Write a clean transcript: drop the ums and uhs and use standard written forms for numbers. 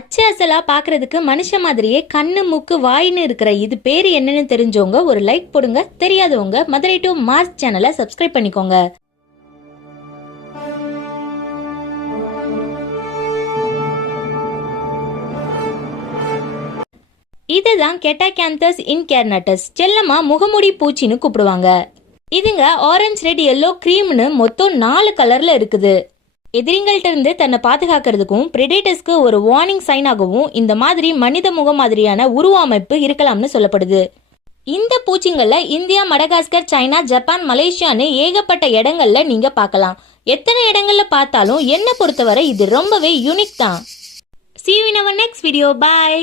அச்சு அசலா பாக்குறதுக்கு மனுஷ மாதிரியே கண்ணு மூக்கு வாயின்னு இருக்கிற இது பேரு என்னன்னு தெரிஞ்சவங்க ஒரு லைக் போடுங்க, தெரியாதவங்க மதுரை டு மார்ஸ் சேனலை சப்ஸ்கிரைப் பண்ணிக்கோங்க. இதுதான் கெட்டாகேந்தஸ் இன்கேர்னட்டஸ், செல்லமா முகமூடி பூச்சின்னு கூப்பிடுவாங்க. இதுங்க ஆரஞ்சு, ரெட், எல்லோ, கிரீம்னு மொத்தம் 4 கலர்ல இருக்குது. எதிரிங்கள்ட்ட இருந்து தன்னை பாதுகாக்கிறதுக்கும் பிரெடேட்டர்ஸ்க்கு ஒரு வார்னிங் சைனாகவும் இந்த மாதிரி மனித முகம் மாதிரியான உருவ அமைப்பு இருக்கலாம்னு சொல்லப்படுது. இந்த பூச்சிங்கள்ல இந்தியா, மடகாஸ்கர், சைனா, ஜப்பான், மலேசியான்னு ஏகப்பட்ட இடங்கள்ல நீங்க பார்க்கலாம். எத்தனை இடங்கள்ல பார்த்தாலும் என்ன பொறுத்தவரை இது ரொம்பவே யூனிக் தான். See you in our next video. Bye.